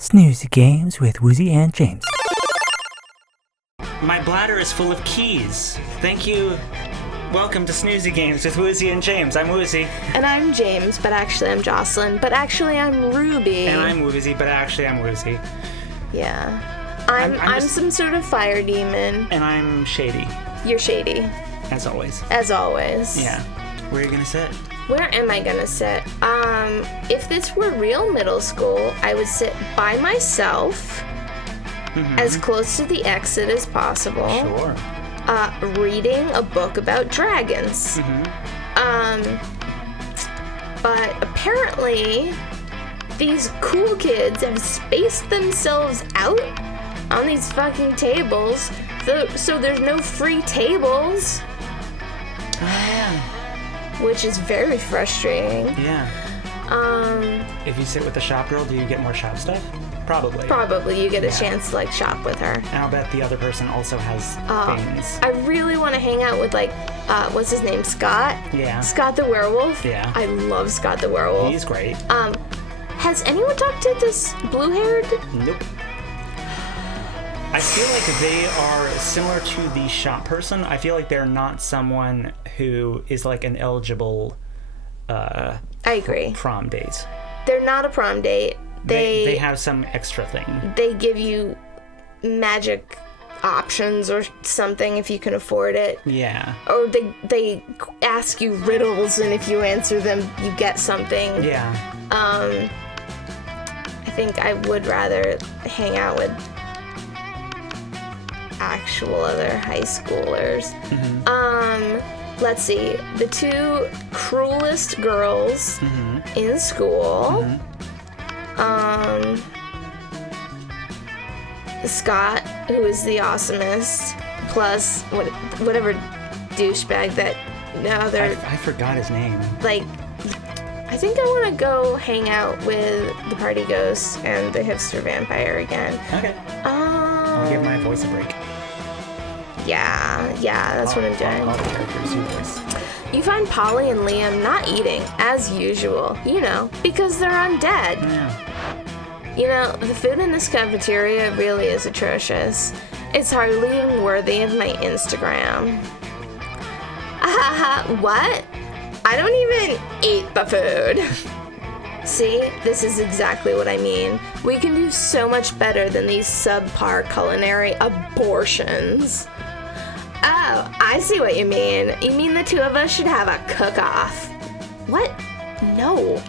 Snoozy Games with Woozy and James. My bladder is full of keys. Thank you. Welcome to Snoozy Games with Woozy and James. I'm Woozy. And I'm James, but actually I'm Jocelyn. But actually I'm Ruby. And I'm Woozy, but actually I'm Woozy. Yeah. I'm some sort of fire demon. And I'm Shady. You're Shady. As always. As always. Yeah. Where are you gonna sit? Where am I gonna sit? If this were real middle school, I would sit by myself, as close to the exit as possible. Sure. Reading a book about dragons. But apparently, these cool kids have spaced themselves out on these fucking tables, so there's no free tables. Oh, yeah. Which is very frustrating. Yeah. If you sit with the shop girl, do you get more shop stuff? Probably. Probably. You get a chance to, like, shop with her. And I'll bet the other person also has things. I really want to hang out with, like, what's his name? Scott? Yeah. Scott the werewolf? Yeah. I love Scott the werewolf. He's great. Has anyone talked to this blue-haired? Nope. I feel like they are similar to the shop person. I feel like they're not someone who is like an eligible I agree. Prom date. They're not a prom date. They have some extra thing. They give you magic options or something if you can afford it. Yeah. Or they ask you riddles, and if you answer them, you get something. Yeah. I think I would rather hang out with actual other high schoolers. Let's see. The two cruelest girls in school. Scott, who is the awesomest, plus whatever douchebag that other. I forgot his name. Like, I think I want to go hang out with the party ghost and the hipster vampire again. Okay. I'll give my voice a break. Yeah, that's what I'm doing. All the characters you voice. You find Polly and Liam not eating, as usual, because they're undead. Yeah. The food in this cafeteria really is atrocious. It's hardly even worthy of my Instagram. What? I don't even eat the food. See, this is exactly what I mean. We can do so much better than these subpar culinary abortions. Oh, I see what you mean. You mean the two of us should have a cook-off. What? No.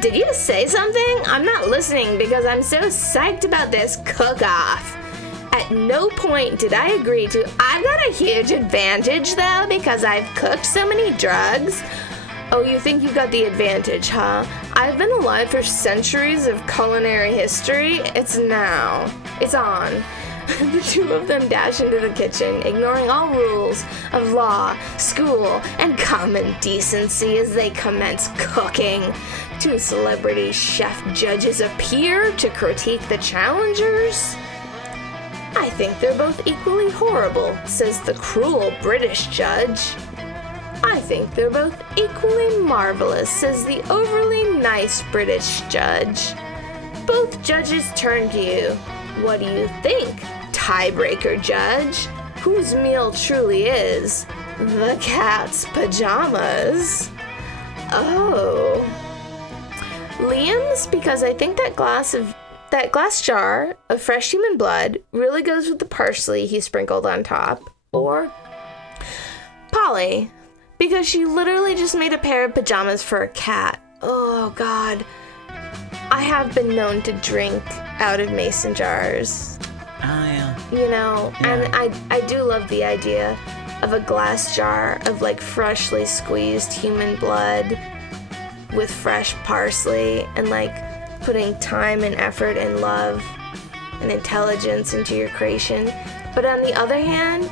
Did you say something? I'm not listening because I'm so psyched about this cook-off. At no point did I agree to. I've got a huge advantage, though, because I've cooked so many drugs. Oh, you think you got the advantage, huh? I've been alive for centuries of culinary history. It's now. It's on. The two of them dash into the kitchen, ignoring all rules of law, school, and common decency as they commence cooking. Two celebrity chef judges appear to critique the challengers. I think they're both equally horrible, says the cruel British judge. I think they're both equally marvelous, says the overly nice British judge. Both judges turn to you. What do you think, tiebreaker judge? Whose meal truly is the cat's pajamas? Oh. Liam's, because I think that glass jar of fresh human blood really goes with the parsley he sprinkled on top. Or Polly, because she literally just made a pair of pajamas for a cat. Oh, God. I have been known to drink out of mason jars. Oh, yeah. And I do love the idea of a glass jar of, like, freshly squeezed human blood with fresh parsley and, like, putting time and effort and love and intelligence into your creation. But on the other hand,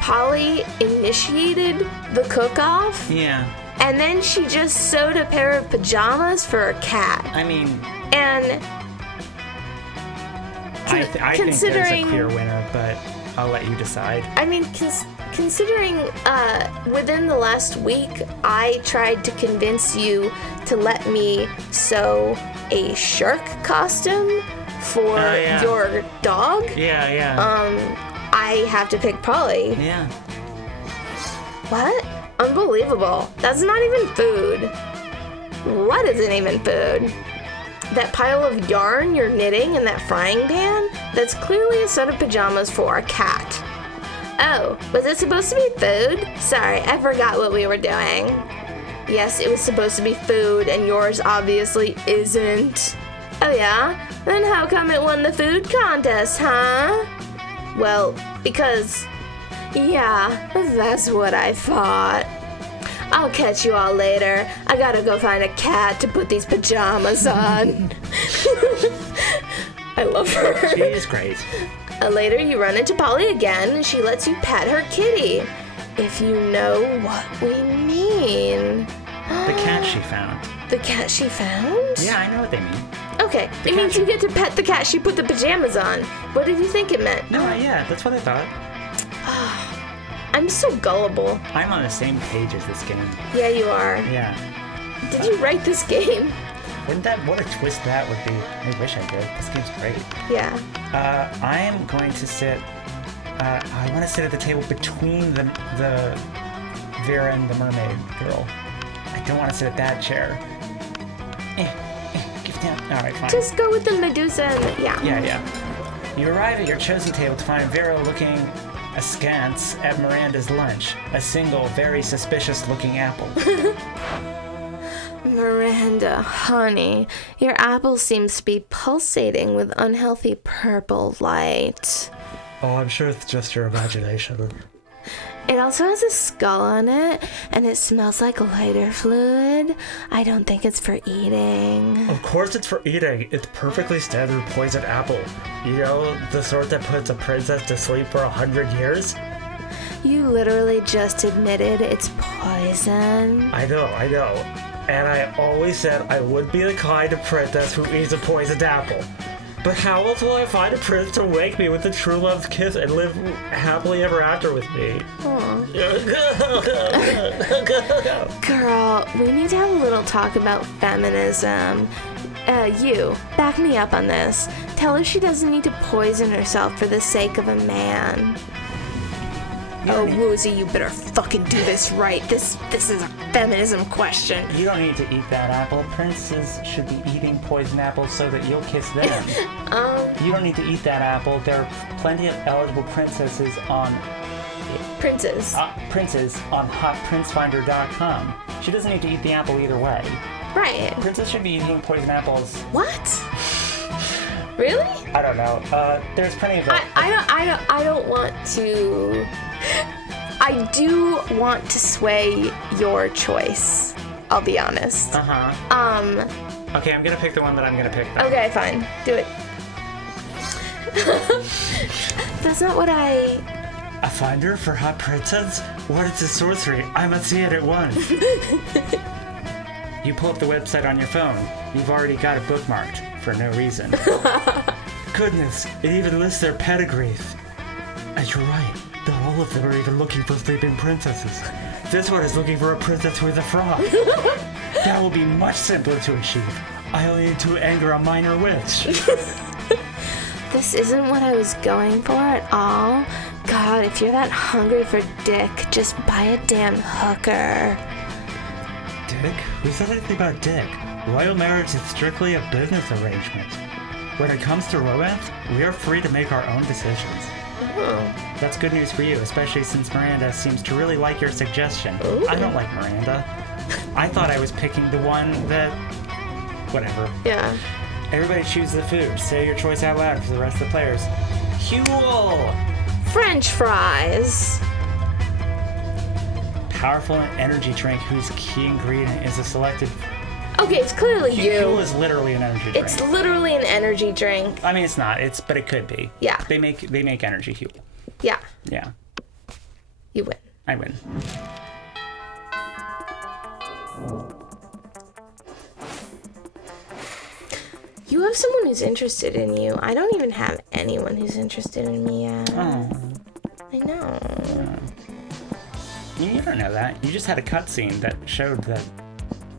Polly initiated the cook-off. Yeah. And then she just sewed a pair of pajamas for a cat. I mean... And... I think there's a clear winner, but I'll let you decide. I mean, considering within the last week, I tried to convince you to let me sew a shark costume for your dog. I have to pick Polly. Yeah. What? Unbelievable. That's not even food. What isn't even food? That pile of yarn you're knitting in that frying pan? That's clearly a set of pajamas for a cat. Oh, was it supposed to be food? Sorry, I forgot what we were doing. Yes, it was supposed to be food, and yours obviously isn't. Oh yeah? Then how come it won the food contest, huh? Well, because... yeah, that's what I thought. I'll catch you all later. I gotta go find a cat to put these pajamas on. I love her. She is great. Later, you run into Polly again, and she lets you pet her kitty. If you know what we mean. The cat she found. The cat she found? Yeah, I know what they mean. Okay, it means you get to pet the cat she put the pajamas on. What did you think it meant? No, yeah, that's what I thought. I'm so gullible. I'm on the same page as this game. Yeah, you are. Yeah. Did you write this game? What a twist that would be. I wish I did. This game's great. Yeah. I am going to sit, I want to sit at the table between the Vera and the mermaid girl. I don't want to sit at that chair. Give it down. Alright, fine. Just go with the Medusa and Yeah. You arrive at your chosen table to find Vera looking askance at Miranda's lunch. A single, very suspicious-looking apple. Miranda, honey, your apple seems to be pulsating with unhealthy purple light. Oh, I'm sure it's just your imagination. It also has a skull on it, and it smells like lighter fluid. I don't think it's for eating. Of course it's for eating. It's perfectly standard poisoned apple. You know, the sort that puts a princess to sleep for 100 years? You literally just admitted it's poison. I know. And I always said I would be the kind of princess who eats a poisoned apple. But how else will I find a prince to wake me with a true love's kiss and live happily ever after with me? Girl, we need to have a little talk about feminism. You, back me up on this. Tell her she doesn't need to poison herself for the sake of a man. Oh, Woozy, you better fucking do this right. This is a feminism question. You don't need to eat that apple. Princes should be eating poison apples so that you'll kiss them. You don't need to eat that apple. There are plenty of eligible princesses on... Princes on hotprincefinder.com. She doesn't need to eat the apple either way. Right. Princes should be eating poison apples. What? Really? I don't know. There's plenty of... I don't want to... I do want to sway your choice. I'll be honest. Okay, I'm gonna pick the one that I'm gonna pick. Then. Okay, fine. Do it. That's not what I... A finder for hot princess? What is this sorcery? I must see it at once. You pull up the website on your phone. You've already got it bookmarked for no reason. Goodness, it even lists their pedigrees. And you're right. Not all of them are even looking for sleeping princesses. This one is looking for a princess with a frog. That will be much simpler to achieve. I only need to anger a minor witch. This isn't what I was going for at all. God, if you're that hungry for dick, just buy a damn hooker. Dick? Who said anything about dick? Royal marriage is strictly a business arrangement. When it comes to romance, we are free to make our own decisions. That's good news for you, especially since Miranda seems to really like your suggestion. Ooh. I don't like Miranda. I thought I was picking the one that... Whatever. Yeah. Everybody choose the food. Say your choice out loud for the rest of the players. Huel! French fries. Powerful energy drink whose key ingredient is a selected... Okay, it's clearly you. Huel is literally an energy drink. It's literally an energy drink. I mean, it's not. But it could be. Yeah. They make energy Huel. Yeah. Yeah. You win. I win. You have someone who's interested in you. I don't even have anyone who's interested in me yet. Oh. I know. You don't know that. You just had a cutscene that showed that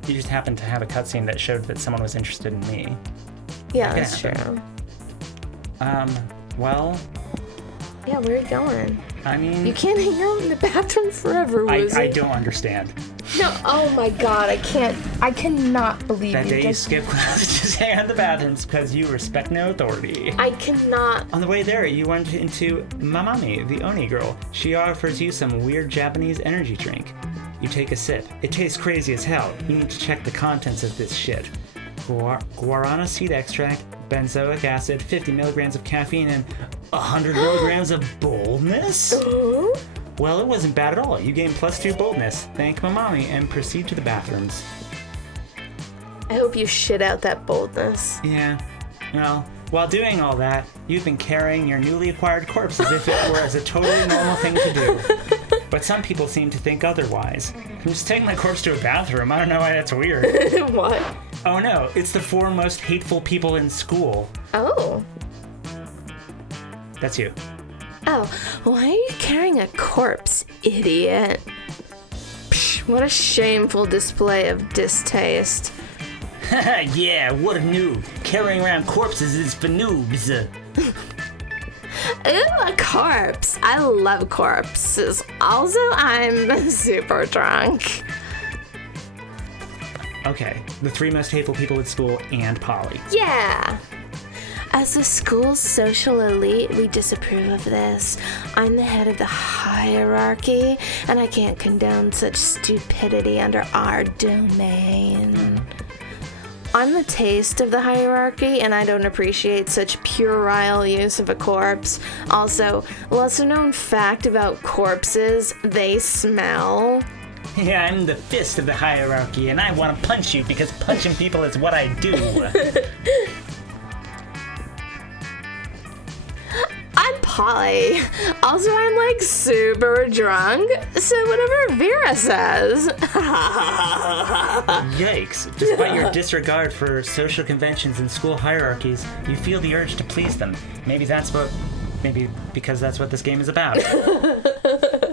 You just happened to have a cutscene that showed that someone was interested in me. Yeah, That that's can true. Well, Yeah, where are you going? I mean... You can't hang out in the bathroom forever, Woozy. I don't understand. No, oh my god, I cannot believe That you day you just... skipped class, just hang out in the bathrooms because you respect no authority. I cannot... On the way there, you went into Mamami, the Oni girl. She offers you some weird Japanese energy drink. You take a sip. It tastes crazy as hell. You need to check the contents of this shit. Guarana seed extract, benzoic acid, 50 milligrams of caffeine, and 100 milligrams of boldness? Well, it wasn't bad at all. You gained +2 boldness. Thank Mamami and proceed to the bathrooms. I hope you shit out that boldness. Yeah. Well, while doing all that, you've been carrying your newly acquired corpse as if it were as a totally normal thing to do. But some people seem to think otherwise. I'm just taking my corpse to a bathroom. I don't know why that's weird. What? Oh no, it's the 4 most hateful people in school. Oh. That's you. Oh, why are you carrying a corpse, idiot? Psh, what a shameful display of distaste. Yeah, what a noob. Carrying around corpses is for noobs. Ooh, a corpse. I love corpses. Also, I'm super drunk. Okay, the 3 most hateful people at school and Polly. Yeah. As the school's social elite, we disapprove of this. I'm the head of the hierarchy, and I can't condone such stupidity under our domain. I'm the taste of the hierarchy, and I don't appreciate such puerile use of a corpse. Also, lesser known fact about corpses, they smell. Yeah, I'm the fist of the hierarchy, and I want to punch you because punching people is what I do. I'm Polly. Also, I'm like super drunk, so whatever Vera says. Yikes. Despite your disregard for social conventions and school hierarchies, you feel the urge to please them. Maybe because that's what this game is about.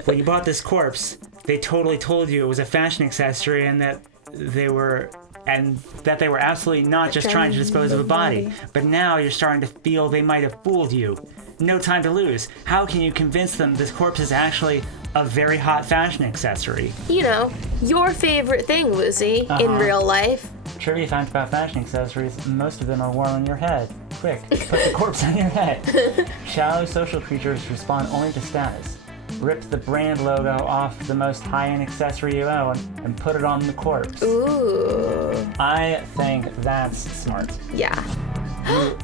When you bought this corpse, they totally told you it was a fashion accessory and that they were absolutely not just trying to dispose of a body. But now you're starting to feel they might have fooled you. No time to lose. How can you convince them this corpse is actually a very hot fashion accessory? You know, your favorite thing, Woozy, in real life. Trivia fact about fashion accessories, most of them are worn on your head. Quick, put the corpse on your head. Shallow social creatures respond only to status. Rip the brand logo off the most high-end accessory you own and put it on the corpse. Ooh. I think that's smart. Yeah.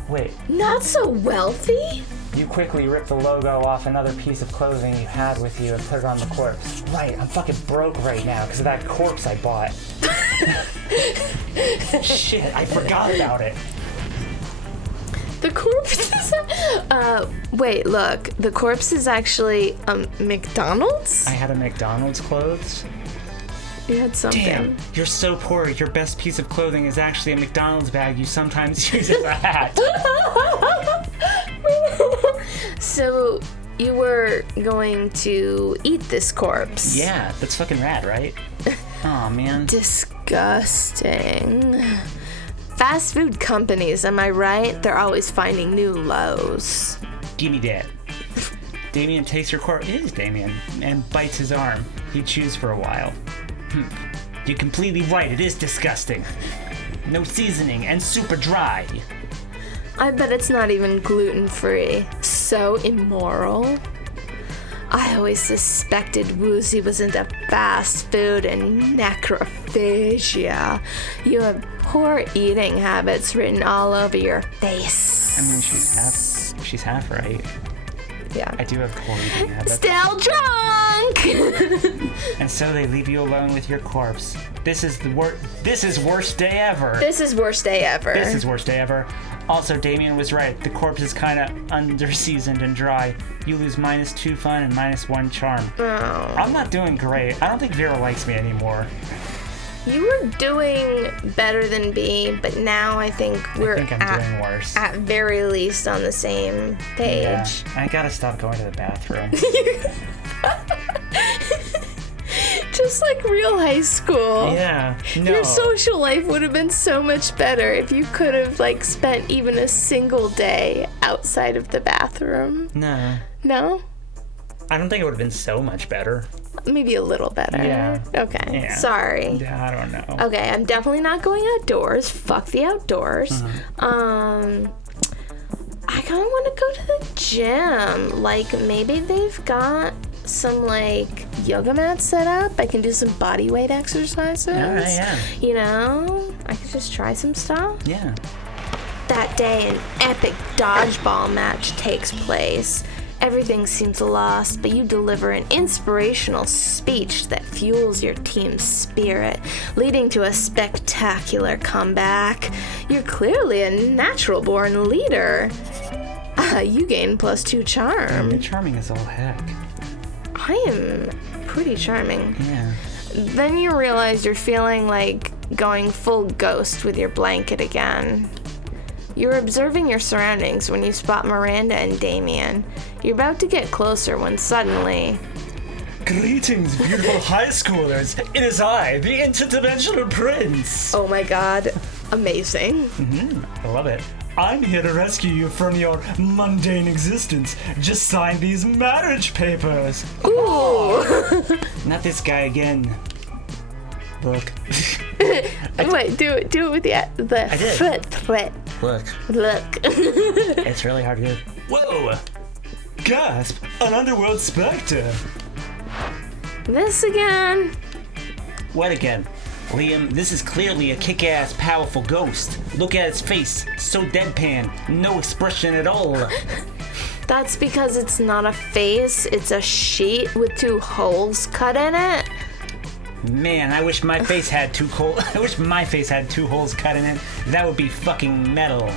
Wait. Not so wealthy? You quickly rip the logo off another piece of clothing you had with you and put it on the corpse. Right, I'm fucking broke right now because of that corpse I bought. Shit, I forgot about it. The corpse is... wait, look. The corpse is actually McDonald's? I had a McDonald's clothes. You had something. Damn, you're so poor. Your best piece of clothing is actually a McDonald's bag you sometimes use as a hat. So, you were going to eat this corpse? Yeah, that's fucking rad, right? Aw, man. Disgusting. Fast food companies, am I right? They're always finding new lows. Give me that. Damien takes your corpse. It is Damien. And bites his arm. He chews for a while. You're completely right. It is disgusting. No seasoning and super dry. I bet it's not even gluten-free. So immoral. I always suspected Woozy was into fast food and necrophagia. You have poor eating habits written all over your face. I mean, she's half right. Yeah. I do have poor eating habits. Still drunk! And so they leave you alone with your corpse. This is worst day ever. This is worst day ever. This is worst day ever. Also, Damien was right. The corpse is kind of under-seasoned and dry. You lose -2 fun and -1 charm. Oh. I'm not doing great. I don't think Vera likes me anymore. You were doing better than B, but now I think we're I'm doing worse. At very least on the same page. Yeah, I gotta stop going to the bathroom. just like real high school. Yeah. No. Your social life would have been so much better if you could have like spent even a single day outside of the bathroom. No. No? I don't think it would have been so much better. Maybe a little better. Yeah. Okay. Yeah. Sorry. Yeah, I don't know. Okay, I'm definitely not going outdoors. Fuck the outdoors. I kind of want to go to the gym. Like, maybe they've got some, like, yoga mats set up. I can do some body weight exercises. All right, yeah. You know? I could just try some stuff. Yeah. That day, an epic dodgeball match takes place. Everything seems lost, but you deliver an inspirational speech that fuels your team's spirit, leading to a spectacular comeback. You're clearly a natural-born leader. You gain +2 charm. You're charming as all heck. I am pretty charming. Yeah. Then you realize you're feeling like going full ghost with your blanket again. You're observing your surroundings when you spot Miranda and Damien. You're about to get closer when suddenly... Greetings, beautiful high schoolers. It is I, the interdimensional prince. Oh my god. Amazing. I love it. I'm here to rescue you from your mundane existence. Just sign these marriage papers. Ooh. Not this guy again. Look. Wait, do it with the I did. foot. Look. Look. It's really hard to do. Whoa! Gasp! An underworld specter! This again. What again? Liam, this is clearly a kick-ass, powerful ghost. Look at its face. So deadpan. No expression at all. That's because it's not a face, it's a sheet with 2 holes cut in it. Man, I wish my face had 2 holes cut in it. That would be fucking metal.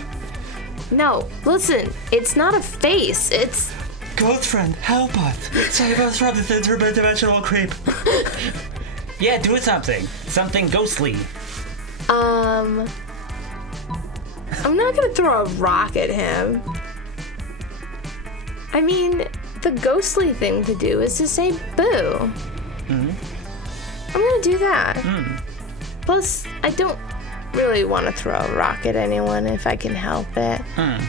No, listen, it's not a face, it's... Girlfriend, help us! Save us from this interdimensional creep. Yeah, do something. Something ghostly. I'm not gonna throw a rock at him. I mean, the ghostly thing to do is to say boo. I'm gonna do that. Plus, I don't really want to throw a rock at anyone if I can help it.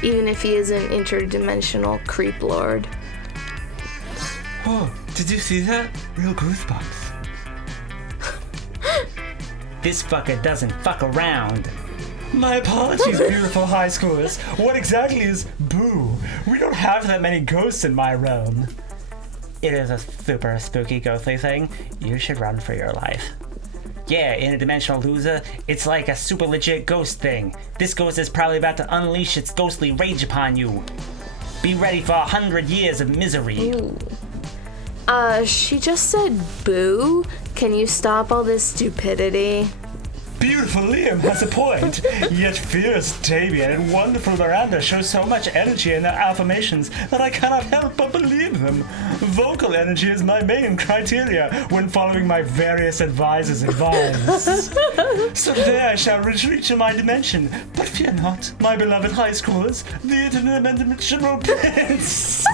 Even if he is an interdimensional creep lord. Whoa, did you see that? Real goosebumps. This fucker doesn't fuck around. My apologies, beautiful high schoolers. What exactly is boo? We don't have that many ghosts in my realm. It is a super spooky ghostly thing. You should run for your life. Yeah, interdimensional loser, it's like a super legit ghost thing. This ghost is probably about to unleash its ghostly rage upon you. Be ready for 100 years of misery. Ooh. She just said boo. Can you stop all this stupidity? Beautiful Liam has a point. Yet fierce Damien and wonderful Miranda show so much energy in their affirmations that I cannot help but believe them. Vocal energy is my main criteria when following my various advisors' advice. So today I shall retreat to my dimension. But fear not, my beloved high schoolers, the interdimensional prince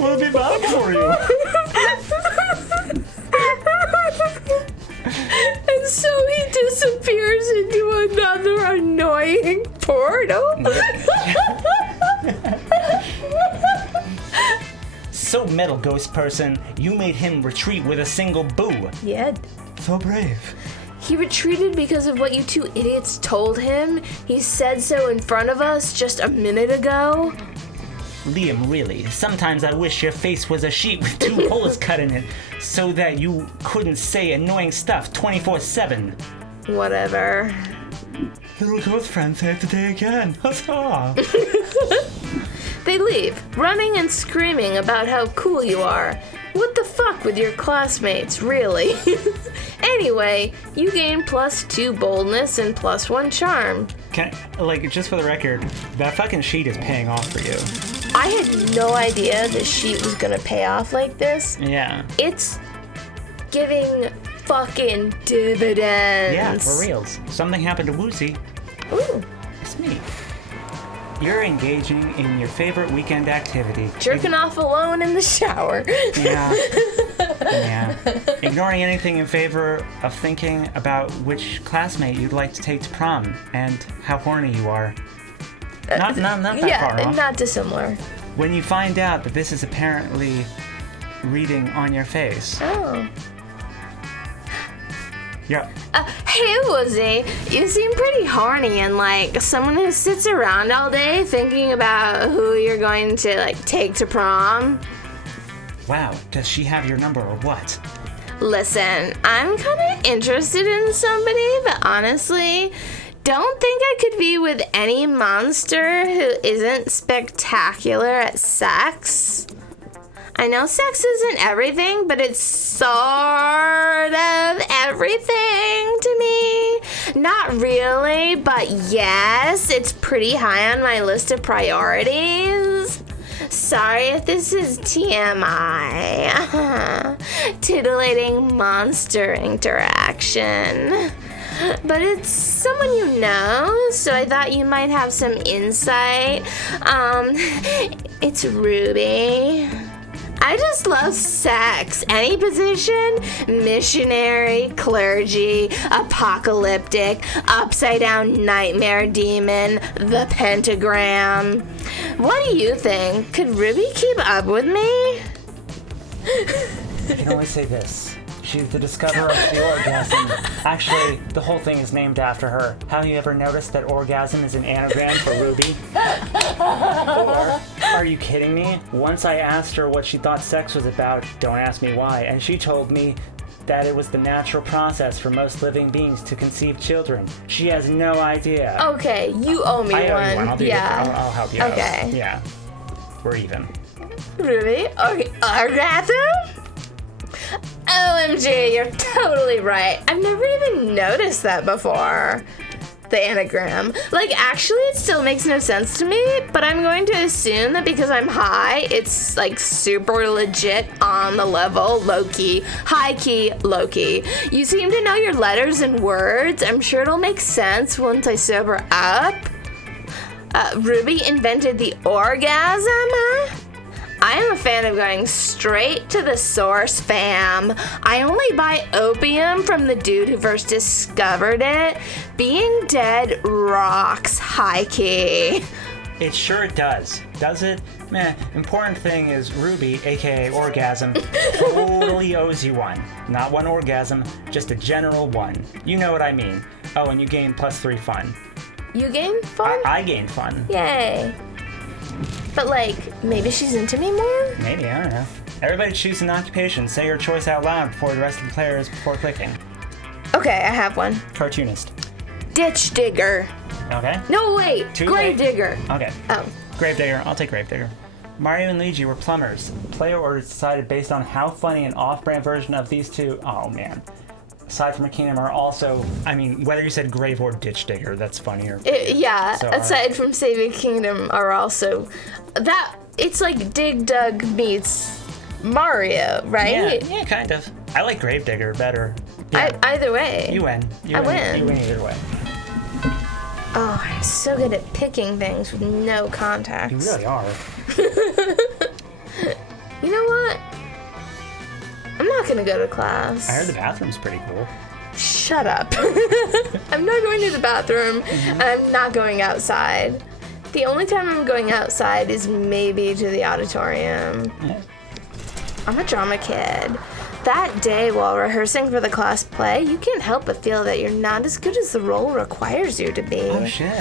will be back for you. And so he disappears into another annoying portal. So metal, ghost person, you made him retreat with a single boo. Yeah. So brave. He retreated because of what you 2 idiots told him. He said so in front of us just a minute ago. Liam, really, sometimes I wish your face was a sheet with 2 holes cut in it so that you couldn't say annoying stuff 24/7. Whatever. Little ghost friend saved the day again. Huzzah! They leave, running and screaming about how cool you are. What the fuck with your classmates, really? Anyway, you gain +2 boldness and +1 charm. Just for the record, that fucking sheet is paying off for you. I had no idea the sheet was gonna pay off like this. Yeah. It's giving fucking dividends. Yeah, for reals. Something happened to Woozy. Ooh. It's me. You're engaging in your favorite weekend activity. Jerking off alone in the shower. Yeah. Yeah. Ignoring anything in favor of thinking about which classmate you'd like to take to prom and how horny you are. Not that far off. Not dissimilar. When you find out that this is apparently reading on your face. Oh. Yeah. Hey, Woozy, you seem pretty horny and like someone who sits around all day thinking about who you're going to like take to prom. Wow, does she have your number or what? Listen, I'm kind of interested in somebody, but honestly, don't think I could be with any monster who isn't spectacular at sex. I know sex isn't everything, but it's sort of everything to me. Not really, but yes, it's pretty high on my list of priorities. Sorry if this is TMI. Titillating monster interaction. But it's someone you know, so I thought you might have some insight. It's Ruby. I just love sex. Any position, missionary, clergy, apocalyptic, upside down nightmare demon, the pentagram. What do you think? Could Ruby keep up with me? I can only say this. She's the discoverer of the orgasm. Actually, the whole thing is named after her. Have you ever noticed that orgasm is an anagram for Ruby? Or, are you kidding me? Once I asked her what she thought sex was about, don't ask me why, and she told me that it was the natural process for most living beings to conceive children. She has no idea. Okay, you owe me I owe one. you one. I'll do I'll help you Okay. out. Yeah. We're even. Ruby? Okay, orgasm? OMG, you're totally right. I've never even noticed that before. The anagram. Like, actually, it still makes no sense to me, but I'm going to assume that because I'm high, it's like super legit on the level, low-key, high-key, low-key. You seem to know your letters and words. I'm sure it'll make sense once I sober up. Ruby invented the orgasm, huh? I am a fan of going straight to the source, fam. I only buy opium from the dude who first discovered it. Being dead rocks, high-key. It sure does. Does it? Meh. Important thing is Ruby, aka Orgasm, totally owes you one. Not one orgasm, just a general one. You know what I mean. Oh, and you gain +3 fun. You gain fun? I gain fun. Yay. But like, maybe she's into me more? Maybe, I don't know. Everybody choose an occupation. Say your choice out loud before the rest of the players before clicking. Okay, I have one. Cartoonist. Ditch digger. Okay. No, wait. Too Grave late. digger. Okay. Oh. Gravedigger. I'll take Gravedigger. Mario and Luigi were plumbers. Player orders decided based on how funny an off-brand version of these two. Oh man. Aside from a kingdom are also, I mean, whether you said grave or ditch digger, that's funnier. Yeah, So, aside from Saving Kingdom are also that it's like Dig Dug meets Mario, right? Yeah, kind of. I like Gravedigger better. Yeah. Either way. You win. I win. You win either way. Oh, I'm so good at picking things with no context. You really are. You know what? I'm not gonna go to class. I heard the bathroom's pretty cool. Shut up. I'm not going to the bathroom. Mm-hmm. I'm not going outside. The only time I'm going outside is maybe to the auditorium. Yeah. I'm a drama kid. That day while rehearsing for the class play, you can't help but feel that you're not as good as the role requires you to be. Oh shit.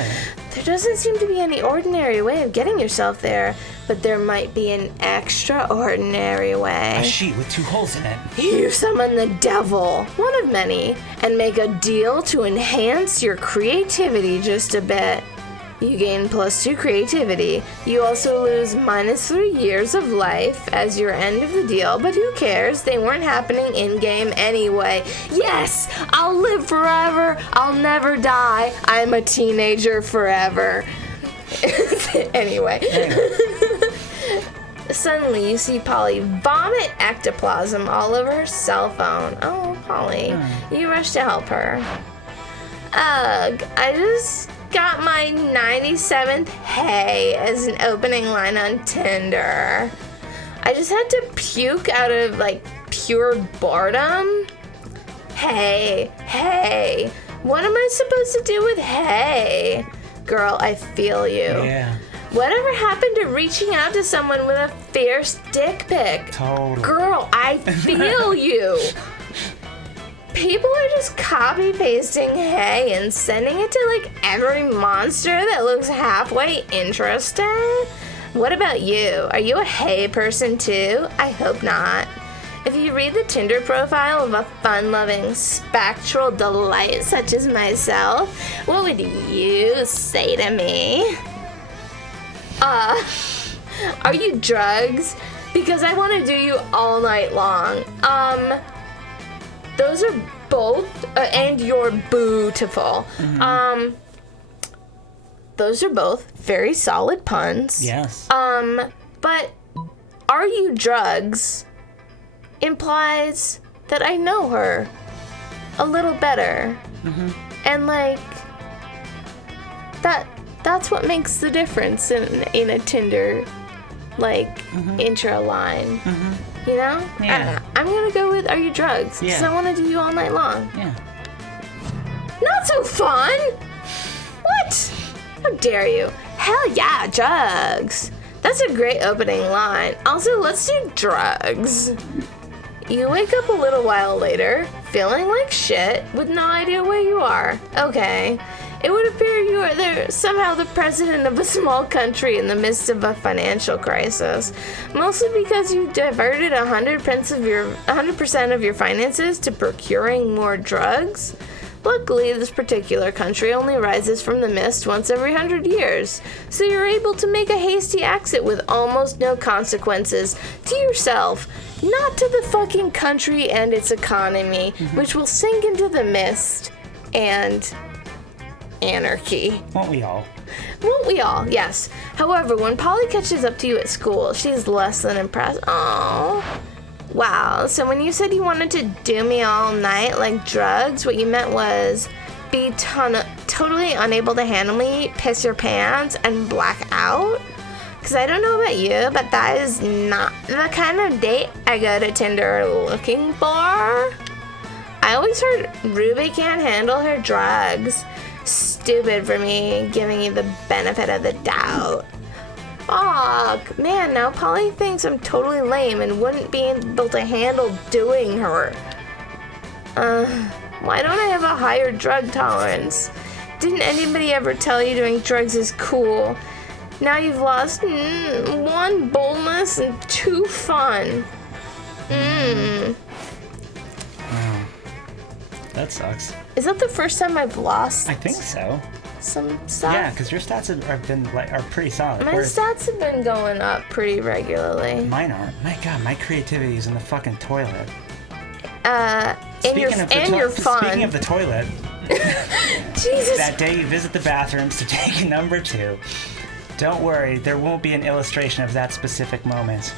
There doesn't seem to be any ordinary way of getting yourself there, but there might be an extraordinary way. A sheet with 2 holes in it. You summon the devil, one of many, and make a deal to enhance your creativity just a bit. You gain +2 creativity. You also lose -3 years of life as your end of the deal, but who cares? They weren't happening in-game anyway. Yes! I'll live forever. I'll never die. I'm a teenager forever. Anyway. Suddenly, you see Polly vomit ectoplasm all over her cell phone. Oh, Polly. You rush to help her. Ugh, I just got my 97th hey as an opening line on Tinder. I just had to puke out of, like, pure boredom? Hey, what am I supposed to do with hey? Girl, I feel you. Yeah. Whatever happened to reaching out to someone with a fierce dick pic? Totally. Girl, I feel you. People are just copy-pasting hey and sending it to, like, every monster that looks halfway interesting. What about you? Are you a hey person too? I hope not. If you read the Tinder profile of a fun-loving, spectral delight such as myself, what would you say to me? Are you drugs? Because I want to do you all night long. Those are both, and you're beautiful. Mm-hmm. Those are both very solid puns. Yes. But are you drugs implies that I know her a little better. Mm-hmm. And, like, that's what makes the difference in a Tinder, like, intro line. Mm-hmm. You know? Yeah. I'm gonna go with, are you drugs? Because I want to do you all night long. Yeah. Not so fun! What? How dare you? Hell yeah, drugs! That's a great opening line. Also, let's do drugs. You wake up a little while later, feeling like shit, with no idea where you are. Okay. It would appear you are somehow the president of a small country in the midst of a financial crisis. Mostly because you diverted 100% of your finances to procuring more drugs. Luckily, this particular country only rises from the mist once every 100 years, so you're able to make a hasty exit with almost no consequences to yourself, not to the fucking country and its economy, which will sink into the mist and anarchy. Won't we all? Won't we all? Yes. However, when Polly catches up to you at school, she's less than impressed. Oh. Wow, so when you said you wanted to do me all night like drugs, what you meant was be totally unable to handle me, piss your pants, and black out? Because I don't know about you, but that is not the kind of date I go to Tinder looking for. I always heard Ruby can't handle her drugs. Stupid for me, giving you the benefit of the doubt. Fuck, man, now Polly thinks I'm totally lame and wouldn't be able to handle doing her. Why don't I have a higher drug tolerance? Didn't anybody ever tell you doing drugs is cool? Now you've lost 1, boldness and 2, fun. That sucks. Is that the first time I've lost I think so. some stuff? Yeah, because your stats are pretty solid. My stats have been going up pretty regularly. Mine aren't. My God, my creativity is in the fucking toilet. And your fun. Speaking of the toilet, Jesus. that day you visit the bathrooms to take a number 2. Don't worry, there won't be an illustration of that specific moment.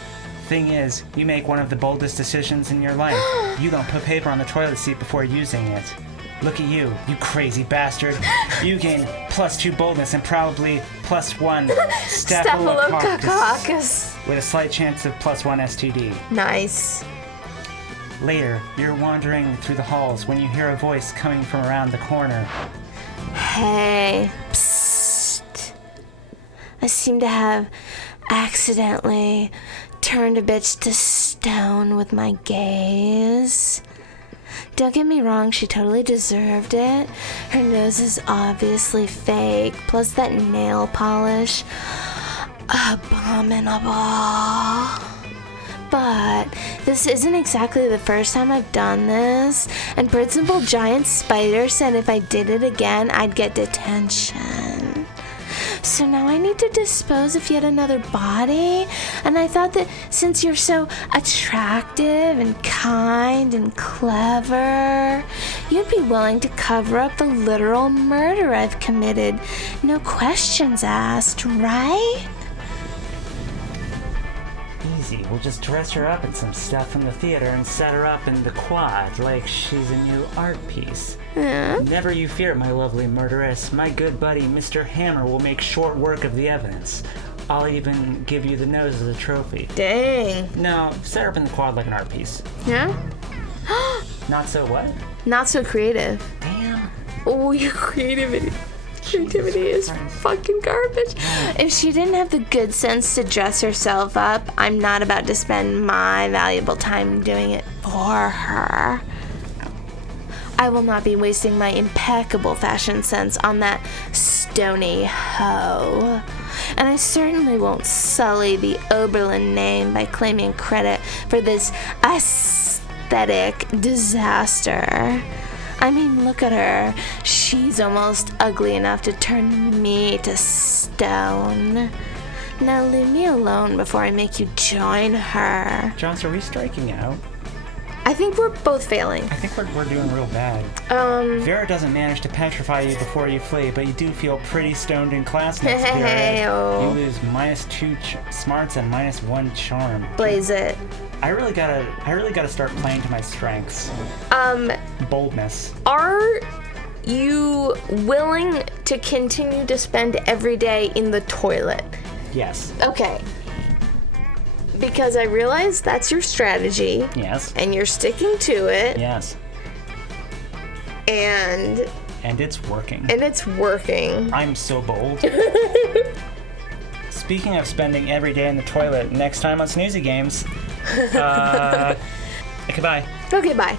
Thing is, you make one of the boldest decisions in your life. You don't put paper on the toilet seat before using it. Look at you crazy bastard. You gain +2 boldness and probably +1 staphylococcus with a slight chance of +1 STD. Nice. Later, you're wandering through the halls when you hear a voice coming from around the corner. Hey, psst. I seem to have accidentally turned a bitch to stone with my gaze. Don't get me wrong, she totally deserved it. Her nose is obviously fake, plus that nail polish. Abominable. But this isn't exactly the first time I've done this, and Principal Giant Spider said if I did it again, I'd get detention. So now I need to dispose of yet another body, and I thought that since you're so attractive and kind and clever, you'd be willing to cover up the literal murder I've committed. No questions asked, right? Easy, we'll just dress her up in some stuff from the theater and set her up in the quad like she's a new art piece. Never you fear, my lovely murderess. My good buddy, Mr. Hammer, will make short work of the evidence. I'll even give you the nose as a trophy. Dang. No, set her up in the quad like an art piece. Yeah? Not so what? Not so creative. Damn. Oh, your creativity is fucking garbage. If she didn't have the good sense to dress herself up, I'm not about to spend my valuable time doing it for her. I will not be wasting my impeccable fashion sense on that stony hoe. And I certainly won't sully the Oberlin name by claiming credit for this aesthetic disaster. I mean, look at her. She's almost ugly enough to turn me to stone. Now leave me alone before I make you join her. Joce, are we striking out? I think we're both failing. I think we're doing real bad. Vera doesn't manage to petrify you before you flee, but you do feel pretty stoned in class next period. Hey-oh. You lose -2 smarts and -1 charm. Blaze it. I really gotta start playing to my strengths. Boldness. Are you willing to continue to spend every day in the toilet? Yes. Okay. Because I realize that's your strategy. Yes. And you're sticking to it. Yes. And it's working. I'm so bold. Speaking of spending every day in the toilet, next time on Snoozy Games. Goodbye. Okay, bye.